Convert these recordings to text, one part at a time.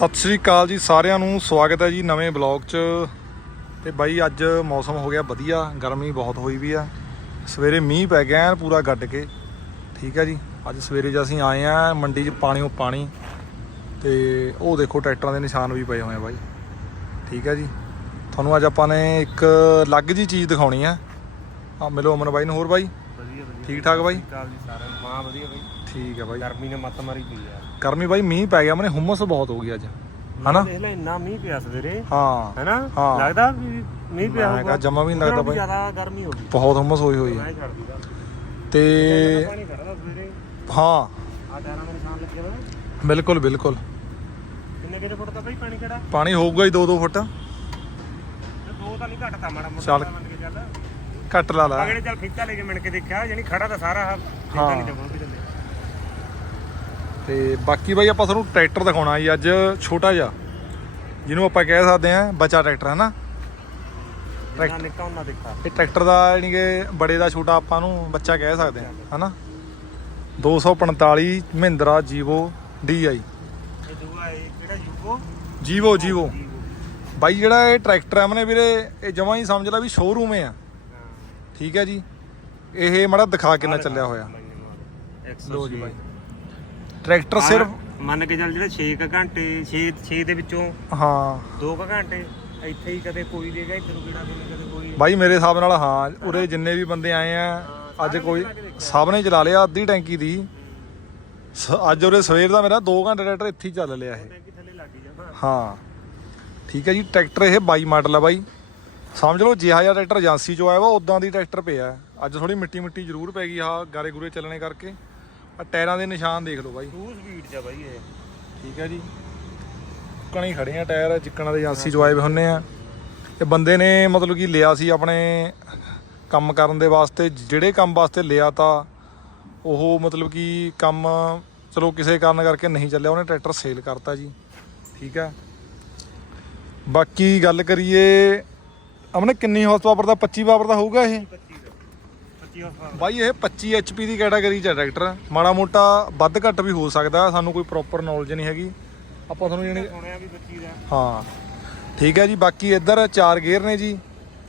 ਸਤਿ ਸ੍ਰੀ ਅਕਾਲ ਜੀ ਸਾਰਿਆਂ ਨੂੰ ਸਵਾਗਤ ਹੈ ਜੀ ਨਵੇਂ ਬਲੌਗ 'ਚ। ਤੇ ਬਾਈ ਅੱਜ ਮੌਸਮ ਹੋ ਗਿਆ ਵਧੀਆ ਗਰਮੀ ਬਹੁਤ ਹੋਈ ਵੀ ਆ। ਸਵੇਰੇ ਮੀਂਹ ਪੈ ਗਿਆ ਐਨ ਪੂਰਾ ਗੱਡ ਕੇ। ਠੀਕ ਹੈ ਜੀ ਅੱਜ ਸਵੇਰੇ ਜਦ ਅਸੀਂ ਆਏ ਆ ਮੰਡੀ 'ਚ ਪਾਣੀਓ ਪਾਣੀ। ਤੇ ਉਹ ਦੇਖੋ ਟਰੈਕਟਰਾਂ ਦੇ ਨਿਸ਼ਾਨ ਵੀ ਪਏ ਹੋਏ ਆ ਬਾਈ। ਠੀਕ ਹੈ ਜੀ ਤੁਹਾਨੂੰ ਅੱਜ ਆਪਾਂ ਨੇ ਇੱਕ ਅਲੱਗ ਜੀ ਚੀਜ਼ ਦਿਖਾਉਣੀ ਆ। ਆ ਮਿਲੋ ਅਮਨ ਬਾਈ ਨੂੰ ਹੋਰ ਬਾਈ। ਵਧੀਆ ਵਧੀਆ। ਠੀਕ ਠਾਕ ਬਾਈ? ਜੀ ਸਾਰਿਆਂ ਨੂੰ। ਹਾਂ ਵਧੀਆ ਬਈ। ਠੀਕ ਹੈ ਬਾਈ। ਗਰਮੀ ਨੇ ਮੱਤ ਮਾਰੀ ਪਈ ਆ। ਗਰਮੀ ਬਾਈ ਮੀਂਹ ਪੈ ਗਿਆ ਮਨੇ ਹੁਮਸ ਬਹੁਤ ਹੋ ਗਈ ਅੱਜ। ਹਨਾ? ਦੇਖ ਲੈ ਇੰਨਾ ਮੀਂਹ ਪਿਆ ਸਵੇਰੇ। ਹਾਂ। ਹੈਨਾ। ਲੱਗਦਾ ਵੀ ਮੀਂਹ ਪਿਆ ਮੈਂ ਹੋਊਗਾ। ਕਿਹਾ ਜਮਾਂ ਵੀ ਨੀ ਲੱਗਦਾ ਬਾਈ। ਜ਼ਿਆਦਾ ਗਰਮੀ ਹੋ ਗਈ। ਬਹੁਤ ਹੁਮਸ ਹੋਈ ਹੋਈ ਹੈ। ਮੈਂ ਛੱਡ ਦਿੱਤਾ। ਤੇ ਹਾਂ। ਆ ਟਾਇਰਾਂ ਦੇ ਨਿਸ਼ਾਨ ਲੱਗੇ ਹੋਏ ਨੇ। ਬਿਲਕੁਲ ਬਿਲਕੁਲ। ਕਿੰਨੇ ਕਿੰਨੇ ਫੁੱਟ ਦਾ ਬਈ ਪਾਣੀ ਹੋਊਗਾ ਹੀ 2-2 ਫੁੱਟ। ਤੇ ਦੋ ਤਾਂ ਨਹੀਂ ਘਟਦਾ ਮਾੜਾ ਮੋਟਾ ਚੱਲ। ਮੰਨ ਕੇ ਚੱਲ। ਘੱਟ ਲਾ ਲਾ। ਅਗਲੇ ਚੱਲ ਖਿੱਚਾ ਲੈ ਕੇ ਮਿਣ ਕੇ ਦੇਖਿਆ ਯਾਨੀ ਖੜਾ ਤਾਂ ਸਾਰਾ ਹਾਂ। ਨਹੀਂ ਤੇ ਬਾਕੀ ਬਾਈ ਆਪਾਂ ਤੁਹਾਨੂੰ ਟਰੈਕਟਰ ਦਿਖਾਉਣਾ ਜੀ ਅੱਜ ਛੋਟਾ ਜਿਹਾ। ਜਿਹਨੂੰ ਆਪਾਂ ਕਹਿ ਸਕਦੇ ਆ ਬੱਚਾ ਟਰੈਕਟਰ ਹੈ ਨਾ ਜਿੰਨਾ ਨਿੱਕਾ ਉਹਨਾਂ ਦੇਖਾ ਇਹ ਟਰੈਕਟਰ ਦਾ ਯਾਨੀ ਕਿ ਬੜੇ ਦਾ ਛੋਟਾ ਆਪਾਂ ਨੂੰ ਬੱਚਾ ਕਹਿ ਸਕਦੇ ਆ ਹਨਾ? 245 ਮਹਿੰਦਰਾ ਜੀਵੋ DI ਇਹ ਦੂਆ ਇਹ ਕਿਹੜਾ ਯੂਗੋ ਜੀਵੋ ਜੀਵੋ। ਬਾਈ ਜਿਹੜਾ ਇਹ ਟਰੈਕਟਰ ਹੈ ਮਨੇ ਵੀਰੇ ਇਹ ਜਮਾਂ ਹੀ ਸਮਝ ਲੈ ਵੀ ਸ਼ੋਰੂਮ ਹੈ। ਠੀਕ ਹੈ ਜੀ? ਇਹ ਮੜਾ ਦਿਖਾ ਕਿੰਨਾ ਚੱਲਿਆ ਹੋਇਆ। ਲੋ ਜੀ ਬਾਈ। ਟਰੈਕਟਰ ਸਿਰਫ ਮੰਨ ਕੇ ਚੱਲ ਜਿਹੜੇ 6 ਘੰਟੇ 6 6 ਦੇ ਵਿੱਚੋਂ ਹਾਂ। 2 ਘੰਟੇ ਇੱਥੇ ਹੀ ਕਦੇ ਕੋਈ ਦੇਗਾ ਇੱਧਰ ਨੂੰ ਕਿਹੜਾ ਦੇਗਾ ਕਦੇ ਕੋਈ ਬਾਈ ਮੇਰੇ ਹਿਸਾਬ ਨਾਲ ਹਾਂ ਉਰੇ ਜਿੰਨੇ ਵੀ ਬੰਦੇ ਆਏ ਆ ਅੱਜ ਕੋਈ ਸਭ ਨੇ ਚਲਾ ਲਿਆ ਅੱਧੀ ਟੈਂਕੀ ਦੀ। ਸ- ਅੱਜ ਉਰੇ ਸਵੇਰ ਦਾ ਮੇਰਾ 2 ਘੰਟੇ ਟਰੈਕਟਰ ਇੱਥੇ ਹੀ ਚੱਲ ਲਿਆ ਇਹ। ਟੈਂਕੀ ਥੱਲੇ ਲੱਗ ਗਈ ਜਾਂਦਾ ਹਾਂ। ਠੀਕ ਹੈ ਜੀ ਟਰੈਕਟਰ ਇਹ 22 ਮਾਡਲ ਆ ਬਾਈ। ਸਮਝ ਲਓ ਜਿਹਾ ਜਿਹਾ ਟਰੈਕਟਰ ਏਜੰਸੀ ਚੋਂ ਆਇਆ ਵਾ ਉਦਾਂ ਦੀ ਟਰੈਕਟਰ ਪਿਆ। ਅੱਜ ਥੋੜੀ ਮਿੱਟੀ ਮਿੱਟੀ ਜ਼ਰੂਰ ਪੈ ਗਈ ਆ ਗਾਰੇ ਗੁਰੇ ਚੱਲਣੇ ਕਰਕੇ। ਆ ਟਾਇਰਾਂ ਦੇ ਨਿਸ਼ਾਨ ਦੇਖ ਲਓ ਬਾਈ। 2 ਸਪੀਡ ਚ ਆ ਬਾਈ ਇਹ। ਠੀਕ ਹੈ ਜੀ। ਕਣੀ ਖੜੇ ਆ ਟਾਇਰ ਜਿੱਕਣਾ ਦੇ ਏਜੰਸੀ ਚੋਂ ਆਏ ਵੇ ਹੁੰਨੇ ਆ। ਇਹ ਬੰਦੇ ਨੇ ਮਤਲਬ ਕਿ ਲਿਆ ਸੀ ਆਪਣੇ ਕੰਮ ਕਰਨ ਦੇ ਵਾਸਤੇ ਜਿਹੜੇ ਕੰਮ ਵਾਸਤੇ ਲਿਆ ਤਾਂ ਉਹ ਮਤਲਬ ਕਿ ਕੰਮ ਚਲੋ ਕਿਸੇ ਕਾਰਨ ਕਰਕੇ ਨਹੀਂ ਚੱਲਿਆ ਉਹਨੇ ਟਰੈਕਟਰ ਸੇਲ ਕਰਤਾ ਜੀ। ਠੀਕ ਹੈ। ਬਾਕੀ ਗੱਲ ਕਰੀਏ ਆਪਣੇ ਕਿੰਨੀ ਹਾਰਸ ਪਾਵਰ ਦਾ 25 ਪਾਵਰ ਦਾ ਹੋਊਗਾ ਇਹ? 25 ਦਾ 25 ਹਾਰਸ ਬਾਈ ਇਹ 25 HP ਦੀ ਕੈਟਾਗਰੀ ਚ ਹੈ ਟਰੈਕਟਰ ਮਾੜਾ ਮੋਟਾ ਵੱਧ ਘੱਟ ਵੀ ਹੋ ਸਕਦਾ ਸਾਨੂੰ ਕੋਈ ਪ੍ਰੋਪਰ ਨੌਲੇਜ ਨਹੀਂ ਹੈਗੀ। ਆਪਾਂ ਤੁਹਾਨੂੰ ਜਣੀ ਸੁਣਿਆ ਵੀ 25 ਦਾ। ਹਾਂ। ਠੀਕ ਹੈ ਜੀ ਬਾਕੀ ਇੱਧਰ ਚਾਰ ਗੇਅਰ ਨੇ ਜੀ।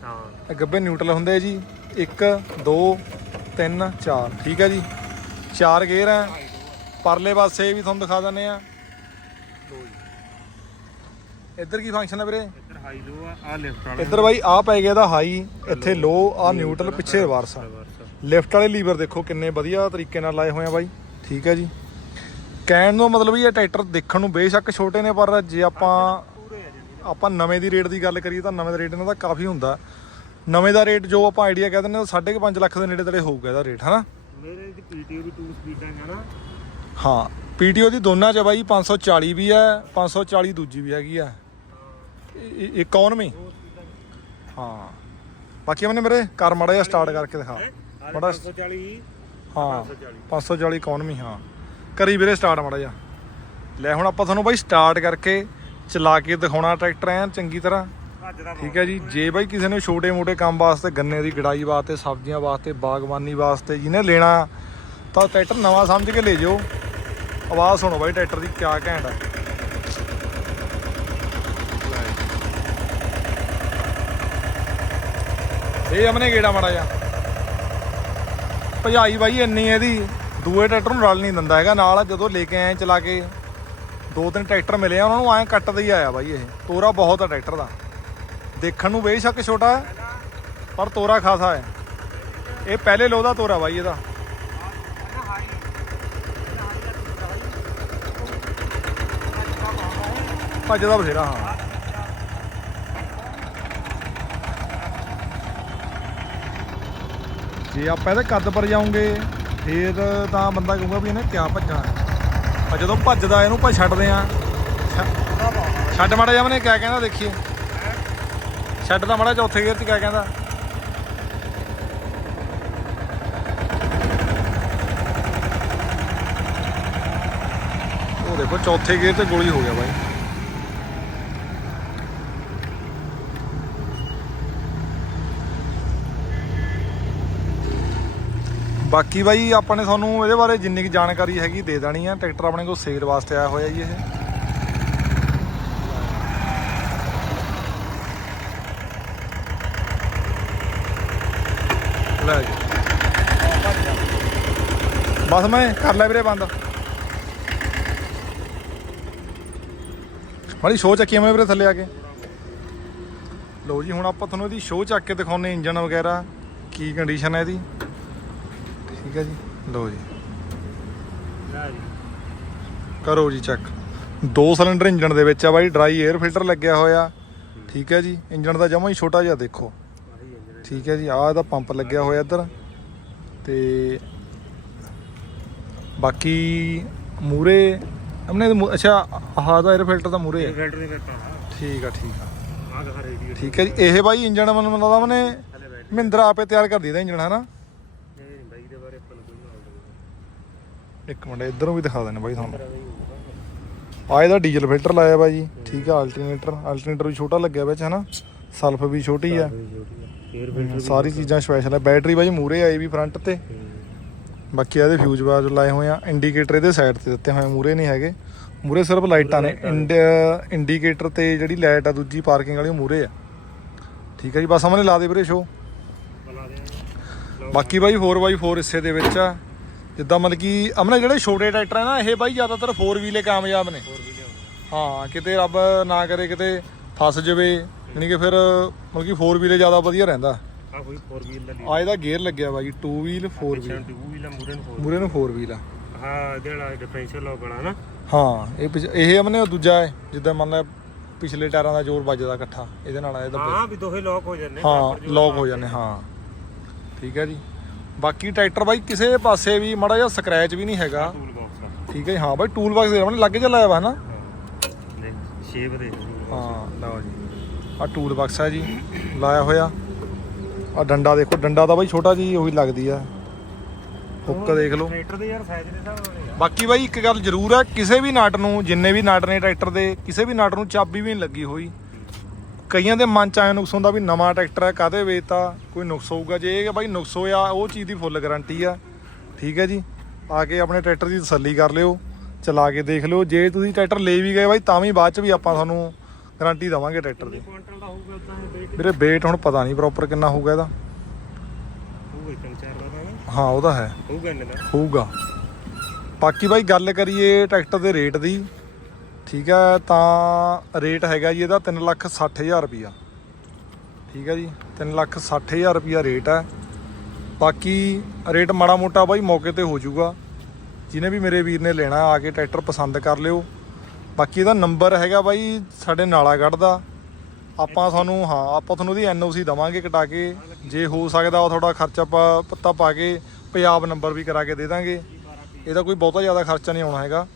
ਹਾਂ। ਇਹ ਗੱਬੇ ਨਿਊਟਰਲ ਹੁੰਦੇ ਜੀ। 1 2 3 4 ਠੀਕ ਹੈ ਜੀ। ਚਾਰ ਗੇਅਰ ਹੈ। ਪਰਲੇ ਪਾਸੇ ਵੀ ਤੁਹਾਨੂੰ ਦਿਖਾ ਦਿੰਨੇ ਆ ਇੱਧਰ ਕੀ ਫੰਕਸ਼ਨ ਹੈ ਵੀਰੇ? ਇੱਧਰ ਹਾਈ ਲੋ ਆ ਆ ਲੈਫਟ ਵਾਲਾ। ਇੱਧਰ ਬਾਈ ਆ ਪੈ ਗਿਆ ਦਾ ਹਾਈ ਇੱਥੇ ਲੋ ਆ ਨਿਊਟਰਲ ਪਿੱਛੇ ਰਿਵਰਸ ਆ। ਲਿਫਟ ਵਾਲੇ ਲੀਵਰ ਦੇਖੋ ਕਿੰਨੇ ਵਧੀਆ ਤਰੀਕੇ ਨਾਲ ਲਾਏ ਹੋਏ ਆ ਬਾਈ। ਠੀਕ ਹੈ ਜੀ। ਕਹਿਣ ਨੂੰ ਮਤਲਬ ਇਹ ਟਰੈਕਟਰ ਦੇਖਣ ਨੂੰ ਬੇਸ਼ੱਕ ਛੋਟੇ ਨੇ ਪਰ ਜੇ ਆਪਾਂ ਆਪਾਂ ਨਵੇਂ ਦੀ ਰੇਟ ਦੀ ਗੱਲ ਕਰੀਏ ਤਾਂ ਨਵੇਂ ਦਾ ਰੇਟ ਇਹਨਾਂ ਦਾ ਕਾਫੀ ਹੁੰਦਾ। ਨਵੇਂ ਦਾ ਰੇਟ ਜੋ ਆਪਾਂ ਆਈਡੀਆ ਕਹਿ ਦਿੰਦੇ ਉਹ 5.5 ਲੱਖ ਦੇ ਨੇੜੇ ਤੇੜੇ ਹੋਊਗਾ ਇਹਦਾ ਰੇਟ ਹਨਾ? ਮੇਰੇ ਦੀ ਪੀਟੀਓ ਵੀ 2 ਸਪੀਡਾਂ ਹੈ ਨਾ। ਹਾਂ ਪੀਟੀਓ ਦੀ ਦੋਨਾਂ ਚ ਬਾਈ 540 ਵੀ ਹੈ 540 ਦੂਜੀ ਵੀ ਹੈਗੀ ਆ। ਇਕਨੋਮੀ ਹਾਂ। ਬਾਕੀ ਮੈਨੇ ਮੇਰੇ ਕਰ ਮੜਾ ਜਿਹਾ ਸਟਾਰਟ ਕਰਕੇ ਦਿਖਾ। ਬੜਾ 540 ਹਾਂ। 540 ਇਕਨੋਮੀ ਹਾਂ। ਕਰੀ ਵੀਰੇ ਸਟਾਰਟ ਮੜਾ ਜਿਹਾ। ਲੈ ਹੁਣ ਆਪਾਂ ਤੁਹਾਨੂੰ ਬਾਈ ਸਟਾਰਟ ਕਰਕੇ ਚਲਾ ਕੇ ਦਿਖਾਉਣਾ ਟਰੈਕਟਰ ਐਨ ਚੰਗੀ ਤਰ੍ਹਾਂ। ਠੀਕ ਹੈ ਜੀ ਜੇ ਬਾਈ ਕਿਸੇ ਨੇ ਛੋਟੇ-ਮੋਟੇ ਕੰਮ ਵਾਸਤੇ ਗੰਨੇ ਦੀ ਗੜਾਈ ਵਾਸਤੇ ਸਬਜ਼ੀਆਂ ਵਾਸਤੇ ਬਾਗਬਾਨੀ ਵਾਸਤੇ ਜਿਹਨੇ ਲੈਣਾ ਤਾਂ ਟਰੈਕਟਰ ਨਵਾਂ ਸਮਝ ਕੇ ਲੈ ਜਾਓ। ਆਵਾਜ਼ ਸੁਣੋ ਬਾਈ ਟਰੈਕਟਰ ਦੀ ਕਿਆ ਘੈਂਟ ਹੈ ਇਹ ਅਮਨੇ ਗੇੜਾ ਮਾੜਾ ਜਾ ਭਜਾਈ ਬਾਈ ਇੰਨੀ ਇਹਦੀ, ਦੂਏ ਟਰੈਕਟਰ ਨੂੰ ਰਲ ਨਹੀਂ ਦਿੰਦਾ ਹੈਗਾ। ਨਾਲ ਜਦੋਂ ਲੈ ਕੇ ਆਏ ਚਲਾ ਕੇ, ਦੋ ਤਿੰਨ ਟਰੈਕਟਰ ਮਿਲੇ ਆ, ਉਹਨਾਂ ਨੂੰ ਐਂ ਕੱਟਦਾ ਹੀ ਆਇਆ ਬਾਈ ਇਹ। ਤੋਰਾ ਬਹੁਤ ਆ ਟਰੈਕਟਰ ਦਾ। ਦੇਖਣ ਨੂੰ ਬੇਸ਼ੱਕ ਛੋਟਾ ਹੈ ਪਰ ਤੋਰਾ ਖਾਸਾ ਹੈ। ਇਹ ਪਹਿਲੇ ਲੋ ਦਾ ਤੋਰਾ ਬਾਈ ਇਹਦਾ। ਭੱਜਦਾ ਬਥੇਰਾ, ਹਾਂ। ਜੇ ਆਪਾਂ ਇਹਦੇ ਕੱਦ ਪਰ ਜਾਉਂਗੇ, ਫੇਰ ਤਾਂ ਬੰਦਾ ਕਹੂਗਾ ਵੀ ਇਹਨੇ ਕਿਆ ਭੱਜਣਾ ਪਰ ਜਦੋਂ ਭੱਜਦਾ, ਇਹਨੂੰ ਆਪਾਂ ਛੱਡਦੇ ਆ ਛੱਡ ਮਾੜਾ ਜਾਵਨੇ ਕਿਆ ਕਹਿੰਦਾ, ਦੇਖੀਏ। ਛੱਡ ਤਾਂ ਮਾੜਾ ਚੌਥੇ ਗੇਅਰ 'ਚ ਕਿਆ ਕਹਿੰਦਾ। ਉਹ ਦੇਖੋ, ਚੌਥੇ ਗੇਅਰ ਤੇ ਗੋਲੀ ਹੋ ਗਿਆ ਬਾਈ। ਬਾਕੀ ਬਾਈ ਆਪਾਂ ਨੇ ਤੁਹਾਨੂੰ ਇਹਦੇ ਬਾਰੇ ਜਿੰਨੀ ਕੁ ਜਾਣਕਾਰੀ ਹੈਗੀ ਦੇ ਦੇਣੀ ਆ। ਟਰੈਕਟਰ ਆਪਣੇ ਕੋਲ ਸੇਲ ਵਾਸਤੇ ਆਇਆ ਹੋਇਆ ਜੀ ਇਹ। ਲੈ ਜੀ। ਬਸ ਮੈਂ ਕਰ ਲੈ ਵੀਰੇ ਬੰਦ। ਮਾੜੀ ਸ਼ੋਅ ਚੱਕੀ ਮੈਂ ਵੀਰੇ ਥੱਲੇ ਆ ਕੇ। ਲੋ ਜੀ, ਹੁਣ ਆਪਾਂ ਤੁਹਾਨੂੰ ਇਹਦੀ ਸ਼ੋਅ ਚੱਕ ਕੇ ਦਿਖਾਉਨੇ ਇੰਜਨ ਵਗੈਰਾ, ਕੀ ਕੰਡੀਸ਼ਨ ਹੈ ਇਹਦੀ। ਠੀਕ ਹੈ ਜੀ? ਲਓ ਜੀ। ਲੈ ਜੀ। ਕਰੋ ਜੀ ਚੈੱਕ ਦੋ ਸਿਲੰਡਰ ਇੰਜਨ ਦੇ ਵਿੱਚ ਆ ਬਾਈ ਡਰਾਈ 에ਅਰ ਫਿਲਟਰ ਲੱਗਿਆ ਹੋਇਆ। ਠੀਕ ਹੈ ਜੀ? ਇੰਜਨ ਦਾ ਜਮਾ ਹੀ ਛੋਟਾ ਜਿਹਾ ਦੇਖੋ। ਠੀਕ ਹੈ ਜੀ? ਆਹ ਇਹਦਾ ਪੰਪ ਲੱਗਿਆ ਹੋਇਆ ਇੱਧਰ। ਤੇ ਬਾਕੀ ਮੂਰੇ ਆਪਣੇ ਅੱਛਾ ਆਹ ਦਾ 에ਅਰ ਫਿਲਟਰ ਦਾ ਮੂਰੇ ਹੈ। ਫਿਲਟਰ ਦੇ ਵਿੱਚ ਆ। ਠੀਕ ਆ ਠੀਕ ਆ। ਠੀਕ ਹੈ ਜੀ? ਇਹ ਬਾਈ ਇੰਜਨ ਮੈਨੂੰ ਮਨੇ ਬੈਠ ਮਹਿੰਦਰਾ ਆਪੇ ਤਿਆਰ ਕਰਦੀ ਇਹਦਾ ਇੰਜਨ ਹਨਾ ਇਹ ਨਹੀਂ ਬਾਈ ਦੇ ਬਾਰੇ ਆਪਾਂ ਨੂੰ ਕੋਈ ਮਾਲੂਮ ਇੱਕ ਮਿੰਟ ਇਧਰੋਂ ਵੀ ਦਿਖਾ ਦੇਣੇ ਬਾਈ ਤੁਹਾਨੂੰ। ਆ ਇਹਦਾ ਡੀਜ਼ਲ ਫਿਲਟਰ ਲਾਇਆ ਬਾਈ ਜੀ। ਠੀਕ ਆ ਅਲਟਰਨੇਟਰ ਅਲਟਰਨੇਟਰ ਵੀ ਛੋਟਾ ਲੱਗਿਆ ਵਿੱਚ ਹਨਾ? ਸਲਫ ਵੀ ਛੋਟੀ ਆ। ਸਾਰੀ ਚੀਜ਼ਾਂ ਸਪੈਸ਼ਲ ਹੈ ਬੈਟਰੀ ਬਾਈ ਮੂਰੇ ਆਈ ਵੀ ਫਰੰਟ ਤੇ। ਬਾਕੀ ਇਹਦੇ ਫਿਊਜ਼ ਬਾਜ ਲਾਏ ਹੋਏ ਆ। ਇੰਡੀਕੇਟਰ ਇਹਦੇ ਸਾਈਡ ਤੇ ਦਿੱਤੇ ਹੋਏ ਮੂਰੇ ਨਹੀਂ ਹੈਗੇ। ਮੂਰੇ ਸਿਰਫ ਲਾਈਟਾਂ ਨੇ। ਇੰਡੀਕੇਟਰ ਤੇ ਜਿਹੜੀ ਲਾਈਟ ਆ ਦੂਜੀ ਪਾਰਕਿੰਗ ਵਾਲੀ ਉਹ ਮੂਰੇ ਆ। ਠੀਕ ਹੈ ਜੀ ਬਸ ਸਾਹਮਣੇ ਲਾ ਦੇ ਵੀਰੇ ਸ਼ੋ ਬਾਕੀ ਬਾਈ 4x4 ਹਿੱਸੇ ਦੇ ਵਿੱਚ ਆ। ਜਿੱਦਾਂ ਮਤਲਬ ਕਿ ਅਮਨੇ ਜਿਹੜੇ ਛੋਟੇ ਟਰੈਕਟਰ ਆ ਨਾ ਇਹ ਬਾਈ ਜ਼ਿਆਦਾਤਰ 4 ਵੀਲੇ ਕਾਮਯਾਬ ਨੇ। ਹਾਂ ਕਿਤੇ ਰੱਬ ਨਾ ਕਰੇ ਕਿਤੇ ਫਸ ਜਾਵੇ ਯਾਨੀ ਕਿ ਫਿਰ ਮਤਲਬ ਕਿ 4 ਵੀਲੇ ਜ਼ਿਆਦਾ ਵਧੀਆ ਰਹਿੰਦਾ। ਆ ਕੋਈ 4 ਵੀਲ ਦਾ ਆ ਇਹਦਾ ਗੇਅਰ ਲੱਗਿਆ ਬਾਈ 2 ਵੀਲ 4 ਵੀਲ ਲਿਆ 2 ਵੀਲ ਆ ਮੂਰੇ ਨੂੰ 4 ਮੂਰੇ ਨੂੰ 4 ਵੀਲ ਆ। ਹਾਂ ਜਿਹੜਾ ਡਿਫਰੈਂਸ਼ੀਅਲ ਲੋਕ ਬਣਾ ਨਾ। ਹਾਂ ਇਹ ਇਹ ਅਮਨੇ ਦੂਜਾ ਹੈ ਜਿੱਦਾਂ ਮੰਨ ਲੈ ਪਿਛਲੇ ਟਾਇਰਾਂ ਦਾ ਜ਼ੋਰ ਵੱਜਦਾ ਇਕੱਠਾ ਇਹਦੇ ਨਾਲ ਇਹਦਾ ਹਾਂ ਵੀ ਦੋਹੇ ਲੋਕ ਹੋ ਜਾਂਦੇ ਹਾਂ ਲੌਕ ਹੋ ਜਾਂਦੇ ਹਾਂ। ਠੀਕ ਹੈ ਜੀ। ਬਾਕੀ ਟਰੈਕਟਰ ਬਾਈ ਕਿਸੇ ਪਾਸੇ ਵੀ ਮਾੜਾ ਜਿਹਾ ਸਕ੍ਰੈਚ ਵੀ ਨਹੀਂ ਹੈਗਾ। ਟੂਲ ਬਾਕਸ ਆ ਠੀਕ ਹੈ ਜੀ ਹਾਂ ਬਾਈ ਟੂਲ ਬਾਕਸ ਦੇ ਆਪਣੇ ਲੱਗੇ ਚ ਲਾਇਆ ਵਾ ਹਨਾ? ਦੇਖ ਸ਼ੇਪ ਦੇ ਹਾਂ ਲਓ ਜੀ। ਆ ਟੂਲ ਬਾਕਸ ਹੈ ਜੀ ਲਾਇਆ ਹੋਇਆ। ਆ ਡੰਡਾ ਦੇਖੋ ਡੰਡਾ ਤਾਂ ਬਾਈ ਛੋਟਾ ਜੀ ਉਹੀ ਲੱਗਦੀ ਆ। ਹੁੱਕ ਦੇਖ ਲਓ। ਟਰੈਕਟਰ ਦੇ ਯਾਰ ਸਾਈਜ਼ ਦੇ ਹਿਸਾਬ ਨਾਲ ਆ। ਬਾਕੀ ਬਾਈ ਇੱਕ ਗੱਲ ਜ਼ਰੂਰ ਹੈ ਕਿਸੇ ਵੀ ਨਟ ਨੂੰ ਜਿੰਨੇ ਵੀ ਨਟ ਨੇ ਟਰੈਕਟਰ ਦੇ ਕਿਸੇ ਵੀ ਨਟ ਨੂੰ ਚਾਬੀ ਵੀ ਨਹੀਂ ਲੱਗੀ ਹੋਈ। ਕਈਆਂ ਦੇ ਮਨ ਚ ਆਇਆ ਨੁਕਸ ਹੁੰਦਾ ਵੀ ਨਵਾਂ ਟਰੈਕਟਰ ਹੈ ਕਾਦੇ ਵੇਚਤਾ ਕੋਈ ਨੁਕਸ ਹੋਊਗਾ। ਜੇ ਇਹ ਬਾਈ ਨੁਕਸ ਹੋਇਆ ਉਹ ਚੀਜ਼ ਦੀ ਫੁੱਲ ਗਾਰੰਟੀ ਆ। ਠੀਕ ਹੈ ਜੀ? ਆ ਕੇ ਆਪਣੇ ਟਰੈਕਟਰ ਦੀ ਤਸੱਲੀ ਕਰ ਲਿਓ ਚਲਾ ਕੇ ਦੇਖ ਲਿਓ। ਜੇ ਤੁਸੀਂ ਟਰੈਕਟਰ ਲੈ ਵੀ ਗਏ ਬਾਈ ਤਾਂ ਵੀ ਬਾਅਦ ਚ ਵੀ ਆਪਾਂ ਤੁਹਾਨੂੰ ਗਾਰੰਟੀ ਦਵਾਂਗੇ ਟਰੈਕਟਰ ਦੀ। ਵੀਰੇ weight ਹੁਣ ਪਤਾ ਨਹੀਂ ਪ੍ਰੋਪਰ ਕਿੰਨਾ ਹੋਊਗਾ ਇਹਦਾ। ਹਾਂ ਉਹਦਾ ਹੈ। ਹੋਊਗਾ। ਬਾਕੀ ਬਾਈ ਗੱਲ ਕਰੀਏ ਟਰੈਕਟਰ ਦੇ ਰੇਟ ਦੀ ਠੀਕ ਹੈ ਤਾਂ ਰੇਟ ਹੈਗਾ ਜੀ ਇਹਦਾ 360000 ਰੁਪਿਆ ਠੀਕ ਹੈ ਜੀ 360000 ਰੁਪਿਆ ਰੇਟ ਹੈ ਬਾਕੀ ਰੇਟ ਮਾੜਾ ਮੋਟਾ ਬਾਈ ਮੌਕੇ ਤੇ ਹੋ ਜਾਊਗਾ। ਜਿਹਨੇ ਵੀ ਮੇਰੇ ਵੀਰ ਨੇ ਲੈਣਾ, ਆ ਕੇ ਟਰੈਕਟਰ ਪਸੰਦ ਕਰ ਲਿਓ। ਬਾਕੀ ਇਹਦਾ ਨੰਬਰ ਹੈਗਾ ਬਾਈ ਸਾਡੇ ਨਾਲਾਗੜ੍ਹ ਦਾ। ਆਪਾਂ ਤੁਹਾਨੂੰ ਹਾਂ, ਆਪਾਂ ਤੁਹਾਨੂੰ ਉਹਦੀ ਐਨਓਸੀ ਦਵਾਂਗੇ ਕਟਾ ਕੇ। ਜੇ ਹੋ ਸਕਦਾ ਉਹ ਤੁਹਾਡਾ ਖਰਚਾ ਪਾ- ਪੱਤਾ ਪਾ ਕੇ ਪੰਜਾਬ ਨੰਬਰ ਵੀ ਕਰਾ ਕੇ ਦੇ ਦਾਂਗੇ। ਇਹਦਾ ਕੋਈ ਬਹੁਤਾ ਜ਼ਿਆਦਾ ਖਰਚਾ ਨਹੀਂ ਆਉਣਾ ਹੈਗਾ।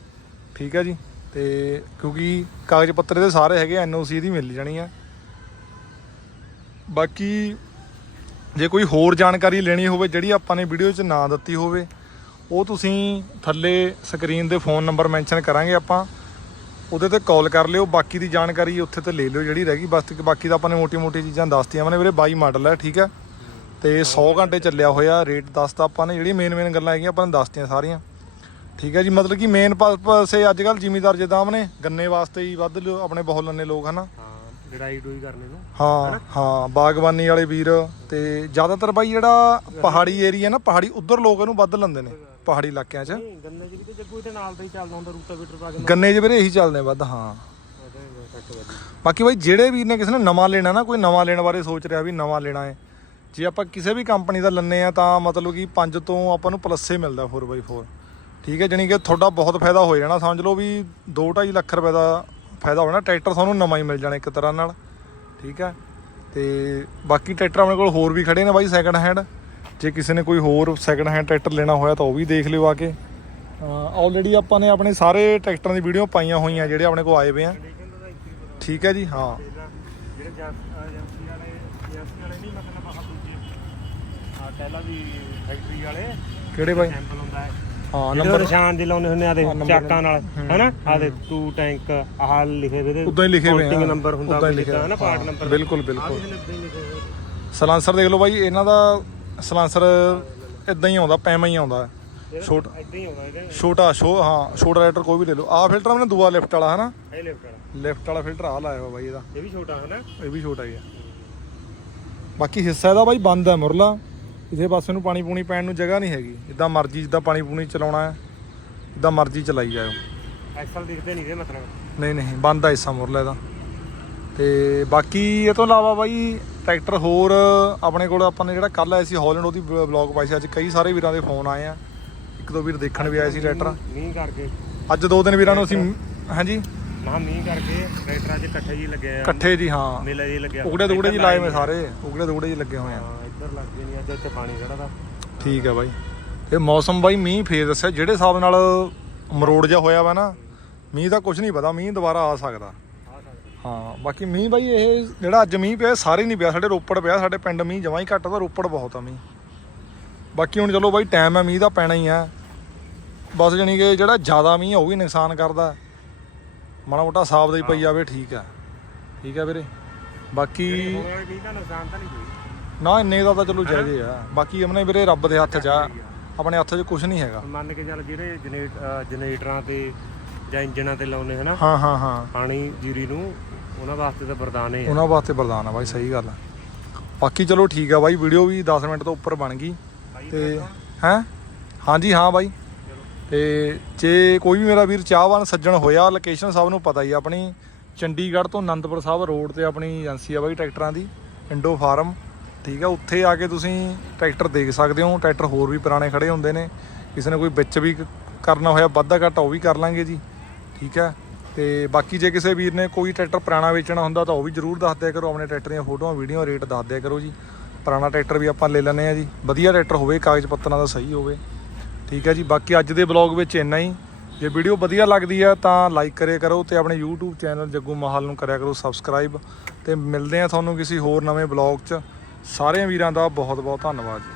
ਠੀਕ ਹੈ ਜੀ। ਤੇ ਕਿਉਂਕਿ ਕਾਗਜ਼ ਪੱਤਰ ਇਹਦੇ ਸਾਰੇ ਹੈਗੇ ਐਨਓਸੀ ਇਹਦੀ ਮਿਲ ਜਾਣੀ ਆ। ਬਾਕੀ ਜੇ ਕੋਈ ਹੋਰ ਜਾਣਕਾਰੀ ਲੈਣੀ ਹੋਵੇ, ਜਿਹੜੀ ਆਪਾਂ ਨੇ ਵੀਡੀਓ 'ਚ ਨਾ ਦਿੱਤੀ ਹੋਵੇ, ਉਹ ਤੁਸੀਂ ਥੱਲੇ ਸਕਰੀਨ ਦੇ ਫੋਨ ਨੰਬਰ ਮੈਂਸ਼ਨ ਕਰਾਂਗੇ ਆਪਾਂ। ਉਹਦੇ ਤੇ ਕਾਲ ਕਰ ਲਿਓ, ਬਾਕੀ ਦੀ ਜਾਣਕਾਰੀ ਉੱਥੇ ਤੇ ਲੈ ਲਿਓ ਜਿਹੜੀ ਰਹਿ ਗਈ। ਬਸ ਬਾਕੀ ਤਾਂ ਆਪਾਂ ਨੇ ਮੋਟੀ-ਮੋਟੀ ਚੀਜ਼ਾਂ ਦੱਸਤੀਆਂ ਨੇ ਵੀਰੇ 22 ਮਾਡਲ ਹੈ ਠੀਕ ਹੈ ਤੇ 100 ਘੰਟੇ ਚੱਲਿਆ ਹੋਇਆ, ਰੇਟ ਦੱਸਤਾ ਆਪਾਂ ਨੇ ਜਿਹੜੀ ਮੇਨ ਮੇਨ ਗੱਲਾਂ ਹੈਗੀਆਂ ਆਪਾਂ ਨੇ ਦੱਸਤੀਆਂ ਸਾਰੀਆਂ। ਠੀਕ ਹੈ ਜੀ ਮਤਲਬ ਕਿ ਮੇਨ ਪਾਸੇ ਅੱਜ ਕੱਲ ਜ਼ਿਮੀਦਾਰ ਜਿੱਦਾਂ ਨੇ ਗੰਨੇ ਵਾਸਤੇ ਹੀ ਵੱਧ ਲਿਓ ਆਪਣੇ ਬਹੁਤ ਲੰਨੇ ਲੋਕ ਹਨਾ। ਹਾਂ ਲੜਾਈ ਡੋਈ ਕਰਨੇ ਨੂੰ। ਹਾਂ ਹਾਂ ਬਾਗਬਾਨੀ ਵਾਲੇ ਵੀਰ ਤੇ ਜ਼ਿਆਦਾਤਰ ਬਾਈ ਜਿਹੜਾ ਪਹਾੜੀ ਏਰੀਆ ਨਾ ਪਹਾੜੀ ਉਧਰ ਲੋਕ ਇਹਨੂੰ ਵੱਧ ਲੈਂਦੇ ਨੇ ਪਹਾੜੀ ਇਲਾਕਿਆਂ 'ਚ। ਨਹੀਂ ਗੰਨੇ ਚ ਵੀ ਤੇ ਜੱਗੂ ਇਹਦੇ ਨਾਲ ਦਾ ਹੀ ਚੱਲਦਾ ਹੁੰਦਾ ਰੂਟਾ ਵੀਟਰ ਪਾ ਕੇ ਗੰਨੇ 'ਚ ਵੀਰੇ ਇਹੀ ਚੱਲਦੇ ਵੱਧ ਹਾਂ। ਉਹਦੇ ਸੈੱਟ ਵੱਜੀ ਬਾਕੀ ਬਾਈ ਜਿਹੜੇ ਵੀਰ ਨੇ ਕਿਸੇ ਨੇ ਨਵਾਂ ਲੈਣਾ ਨਾ ਕੋਈ ਨਵਾਂ ਲੈਣ ਬਾਰੇ ਸੋਚ ਰਿਹਾ ਵੀ ਨਵਾਂ ਲੈਣਾ ਹੈ। ਜੇ ਆਪਾਂ ਕਿਸੇ ਵੀ ਕੰਪਨੀ ਦਾ ਲੈਂਦੇ ਆ ਤਾਂ ਮਤਲਬ ਕਿ 5 ਤੋਂ ਆਪਾਂ ਨੂੰ ਪਲੱਸ ਮਿਲਦਾ 4x4 ਠੀਕ ਹੈ, ਜਾਣੀ ਕਿ ਤੁਹਾਡਾ ਬਹੁਤ ਫਾਇਦਾ ਹੋ ਜਾਣਾ, ਸਮਝ ਲਓ ਵੀ 2.5 ਲੱਖ ਰੁਪਏ ਦਾ ਫਾਇਦਾ ਹੋਣਾ ਟਰੈਕਟਰ ਤੁਹਾਨੂੰ ਨਵਾਂ ਹੀ ਮਿਲ ਜਾਣਾ ਇੱਕ ਤਰ੍ਹਾਂ ਨਾਲ, ਠੀਕ ਹੈ। ਤੇ ਬਾਕੀ ਟਰੈਕਟਰ ਆਪਣੇ ਕੋਲ ਹੋਰ ਵੀ ਖੜੇ ਨੇ ਬਾਈ ਸੈਕੰਡ ਹੈਂਡ ਜੇ ਕਿਸੇ ਨੇ ਕੋਈ ਹੋਰ ਸੈਕੰਡ ਹੈਂਡ ਟਰੈਕਟਰ ਲੈਣਾ ਹੋਇਆ ਤਾਂ ਉਹ ਵੀ ਦੇਖ ਲਿਓ ਆ ਕੇ। ਆਲਰੇਡੀ ਆਪਾਂ ਨੇ ਆਪਣੇ ਸਾਰੇ ਟਰੈਕਟਰਾਂ ਦੀ ਵੀਡੀਓ ਪਾਈਆਂ ਹੋਈਆਂ ਜਿਹੜੇ ਆਪਣੇ ਕੋਲ ਆਏ ਵੇ ਆ। ਠੀਕ ਹੈ ਜੀ, ਹਾਂ। ਕਿਹੜੇ ਬਾਈ? ਹੈ ਨੰਬਰ ਨਿਸ਼ਾਨ ਦੇ ਲਾਉਨੇ ਹੁੰਦੇ ਆ ਦੇ ਚਾਕਾਂ ਨਾਲ ਹੈਨਾ? ਆ ਦੇ ਟੂ ਟੈਂਕ ਆਹ ਲਿਖੇ ਵੇ ਦੇ ਉਦਾਂ ਹੀ ਲਿਖੇ ਹੋਏ ਆ। ਨੰਬਰ ਹੁੰਦਾ ਉਦਾਂ ਹੀ ਲਿਖਿਆ ਜਿੱਦਾਂ ਨਾ ਪਾਰਟ ਨੰਬਰ ਬਿਲਕੁਲ ਆ। ਬਿਲਕੁਲ ਸਲਾਂਸਰ ਦੇਖ ਲਓ ਬਾਈ ਇਹਨਾਂ ਦਾ ਸਲਾਂਸਰ ਇਦਾਂ ਹੀ ਆਉਂਦਾ ਪੈਮਾ ਹੀ ਆਉਂਦਾ। ਛੋਟਾ ਇਦਾਂ ਹੀ ਇਹਦਾ। ਛੋਟਾ ਸ਼ੋ ਹਾਂ ਛੋਟਾ ਰਾਈਟਰ ਕੋਈ ਵੀ ਲੈ ਲਓ। ਆਹ ਫਿਲਟਰ ਆਪਣੇ ਦੂਆ ਲਿਫਟ ਵਾਲਾ ਹਨਾ? ਇਹ ਲੈਫਟ ਵਾਲਾ। ਲਿਫਟ ਵਾਲਾ ਫਿਲਟਰ ਆ ਲਾਇਆ ਵਾ ਬਾਈ ਇਹਦਾ। ਇਹ ਵੀ ਛੋਟਾ ਹੈ ਨਾ ਇਹ ਵੀ ਛੋਟਾ ਹੀ ਆ। ਬਾਕੀ ਹਿੱਸਾ ਇਹਦਾ ਬਾਈ ਬੰਦ ਹੈ ਮੁਰਲਾ। ਕਿਸੇ ਪਾਸੇ ਨੂੰ ਪਾਣੀ ਪੂਣੀ ਪੈਣ ਨੂੰ ਜਗ੍ਹਾ ਨਹੀਂ ਹੈਗੀ। ਜਿੱਦਾਂ ਮਰਜ਼ੀ ਜਿੱਦਾਂ ਪਾਣੀ ਪੂਣੀ ਚਲਾਉਣਾ ਹੈ ਜਿੱਦਾਂ ਮਰਜ਼ੀ ਚਲਾਈ ਜਾਓ ਐਕਸਲ ਦਿਖਦੇ ਨਹੀਂ ਦੇ ਮਤਲਬ? ਨਹੀਂ ਨਹੀਂ ਬੰਦ ਆ ਹਿੱਸਾ ਮੁਰਲੇ ਦਾ। ਤੇ ਬਾਕੀ ਇਹ ਤੋਂ ਇਲਾਵਾ ਬਾਈ ਟਰੈਕਟਰ ਹੋਰ ਆਪਣੇ ਕੋਲ ਆਪਾਂ ਨੇ ਜਿਹੜਾ ਕੱਲ ਆਇਆ ਸੀ ਹਾਲੈਂਡ ਉਹਦੀ ਬਲੌਗ ਪਾਈ ਸੀ। ਅੱਜ ਕਈ ਸਾਰੇ ਵੀਰਾਂ ਦੇ ਫੋਨ ਆਏ ਆ। ਇੱਕ ਦੋ ਵੀਰ ਦੇਖਣ ਵੀ ਆਏ ਸੀ ਟਰੈਕਟਰ। ਮੀਂਹ ਕਰਕੇ। ਅੱਜ ਦੋ ਦਿਨ ਵੀਰਾਂ ਨੂੰ ਅਸੀਂ ਹਾਂਜੀ? ਨਾ ਮੀਂਹ ਕਰਕੇ ਟਰੈਕਟਰਾਂ 'ਚ ਇਕੱਠੇ ਜੀ ਲੱਗੇ ਆ। ਇਕੱਠੇ ਜੀ ਹਾਂ। ਮੇਲਾ ਜੀ ਲੱਗਿਆ ਉਗੜੇ ਦੁਗੜੇ ਜੀ ਲਾਏ ਮੈਂ ਸਾਰੇ। ਉਗੜੇ ਦੁਗੜੇ ਜੀ ਲੱਗੇ ਹੋਏ ਆ। ਹਾਂ ਇੱਧਰ ਲੱਗਦੇ ਨਹੀਂ ਅੱਜ ਇੱਥੇ ਪਾਣੀ ਖੜਾ ਦਾ ਠੀਕ ਹੈ ਬਾਈ। ਤੇ ਮੌਸਮ ਬਾਈ ਮੀਂਹ ਫੇਰ ਦੱਸਿਆ ਜਿਹੜੇ ਹਿਸਾਬ ਨਾਲ ਮਰੋੜ ਜਾ ਹੋਇਆ ਵਾ ਨਾ ਮੀਂਹ ਦਾ ਕੁਝ ਨਹੀਂ ਪਤਾ ਮੀਂਹ ਦੁਬਾਰਾ ਆ ਸਕਦਾ। ਆ ਹਾਂ ਬਾਕੀ ਮੀਂਹ ਬਾਈ ਇਹ ਜਿਹੜਾ ਅੱਜ ਮੀਂਹ ਪਿਆ ਸਾਰੇ ਨਹੀਂ ਪਿਆ ਸਾਡੇ ਰੋਪੜ ਪਿਆ ਸਾਡੇ ਪਿੰਡ ਮੀਂਹ ਜਮਾਂ ਹੀ ਘੱਟ ਰੋਪੜ ਬਹੁਤ ਆ ਮੀਂਹ। ਬਾਕੀ ਹੁਣ ਚਲੋ ਬਾਈ ਟਾਈਮ ਹੈ ਮੀਂਹ ਦਾ ਪੈਣਾ ਹੀ ਆ। ਬਸ ਜਾਣੀ ਕਿ ਜਿਹੜਾ ਜ਼ਿਆਦਾ ਮੀਂਹ ਆ ਉਹ ਵੀ ਨੁਕਸਾਨ ਕਰਦਾ। ਮਾੜਾ ਮੋਟਾ ਸਾਫ਼ ਦਾ ਹੀ ਪਈ ਜਾਵੇ ਠੀਕ ਆ। ਠੀਕ ਆ ਵੀਰੇ। ਬਾਕੀ ਹੁਣ ਵਾਲੇ ਮੀਂਹ ਦਾ ਨੁਕਸਾਨ ਤਾਂ ਨਹੀਂ ਕੋਈ। ਨਾ ਇੰਨੇ ਦਾ ਤਾਂ ਚਲੋ ਜਾਇਜ਼ ਆ। ਬਾਕੀ ਅਮਨੇ ਵੀਰੇ ਰੱਬ ਦੇ ਹੱਥ 'ਚ ਆ। ਆਪਣੇ ਹੱਥ 'ਚ ਕੁਝ ਨਹੀਂ ਹੈਗਾ। ਮੰਨ ਕੇ ਚੱਲ ਜਿਹੜੇ ਜਨਰੇਟ ਜਨਰੇਟਰਾਂ ਤੇ ਜਾਂ ਇੰਜਨਾਂ ਤੇ ਲਾਉਨੇ ਹਨਾ? ਹਾਂ ਹਾਂ ਹਾਂ। ਪਾਣੀ ਜੀਰੀ ਨੂੰ ਉਹਨਾਂ ਵਾਸਤੇ ਤਾਂ ਵਰਦਾਨ ਹੈ ਉਹਨਾਂ ਵਾਸਤੇ ਵਰਦਾਨ ਆ ਬਾਈ ਸਹੀ ਗੱਲ ਆ। ਬਾਕੀ ਚਲੋ ਠੀਕ ਆ ਬਾਈ ਵੀਡੀਓ ਵੀ 10 ਮਿੰਟ ਤੋਂ ਉੱਪਰ ਬਣ ਗਈ। ਤੇ ਹੈ? ਹਾਂਜੀ ਹਾਂ ਬਾਈ। ਤੇ ਜੇ ਕੋਈ ਵੀ ਮੇਰਾ ਵੀਰ ਚਾਹਵਾਨ ਸੱਜਣ ਹੋਇਆ ਲੋਕੇਸ਼ਨ ਸਭ ਨੂੰ ਪਤਾ ਹੀ ਆ ਆਪਣੀ ਚੰਡੀਗੜ੍ਹ ਤੋਂ ਅਨੰਦਪੁਰ ਸਾਹਿਬ ਰੋਡ ਤੇ ਆਪਣੀ ਏਜੰਸੀ ਆ ਬਾਈ ਟਰੈਕਟਰਾਂ ਦੀ ਇੰਡੋ ਫਾਰਮ। ਠੀਕ ਆ, ਉੱਥੇ ਆ ਕੇ ਤੁਸੀਂ ਟਰੈਕਟਰ ਦੇਖ ਸਕਦੇ ਹੋ, ਟਰੈਕਟਰ ਹੋਰ ਵੀ ਪੁਰਾਣੇ ਖੜੇ ਹੁੰਦੇ ਨੇ। ਕਿਸੇ ਨੇ ਕੋਈ ਵਿੱਚ ਵੀ ਕਰਨਾ ਹੋਇਆ ਵਾਧਾ ਘਾਟਾ ਉਹ ਵੀ ਕਰ ਲਾਂਗੇ ਜੀ, ਠੀਕ ਹੈ ਤੇ ਬਾਕੀ ਜੇ ਕਿਸੇ ਵੀਰ ਨੇ ਕੋਈ ਟਰੈਕਟਰ ਪੁਰਾਣਾ ਵੇਚਣਾ ਹੁੰਦਾ ਤਾਂ ਉਹ ਵੀ ਜਰੂਰ ਦੱਸ ਦਿਆ ਕਰੋ, ਆਪਣੇ ਟਰੈਕਟਰ ਦੀਆਂ ਫੋਟੋਆਂ, ਵੀਡੀਓ ਰੇਟ ਦੱਸ ਦਿਆ ਕਰੋ ਜੀ। ਪੁਰਾਣਾ ਟਰੈਕਟਰ ਵੀ ਆਪਾਂ ਲੈ ਲੈਂਦੇ ਆ ਜੀ, ਵਧੀਆ ਟਰੈਕਟਰ ਹੋਵੇ, ਕਾਗਜ਼ ਪੱਤਰਾਂ ਦਾ ਸਹੀ ਹੋਵੇ, ਠੀਕ ਹੈ ਜੀ। ਬਾਕੀ ਅੱਜ ਦੇ ਬਲੌਗ ਵਿੱਚ ਇੰਨਾ ਹੀ। ਜੇ ਵੀਡੀਓ ਵਧੀਆ ਲੱਗਦੀ ਆ ਤਾਂ ਲਾਈਕ ਕਰਿਆ ਕਰੋ ਤੇ ਆਪਣੇ YouTube ਚੈਨਲ ਜੱਗੂ ਮਹਾਲ ਨੂੰ ਕਰਿਆ ਕਰੋ ਸਬਸਕ੍ਰਾਈਬ। ਤੇ ਮਿਲਦੇ ਆ ਤੁਹਾਨੂੰ ਕਿਸੇ ਹੋਰ ਨਵੇਂ ਬਲੌਗ 'ਚ। ਸਾਰਿਆਂ ਵੀਰਾਂ ਦਾ ਬਹੁਤ ਬਹੁਤ ਧੰਨਵਾਦ ਜੀ।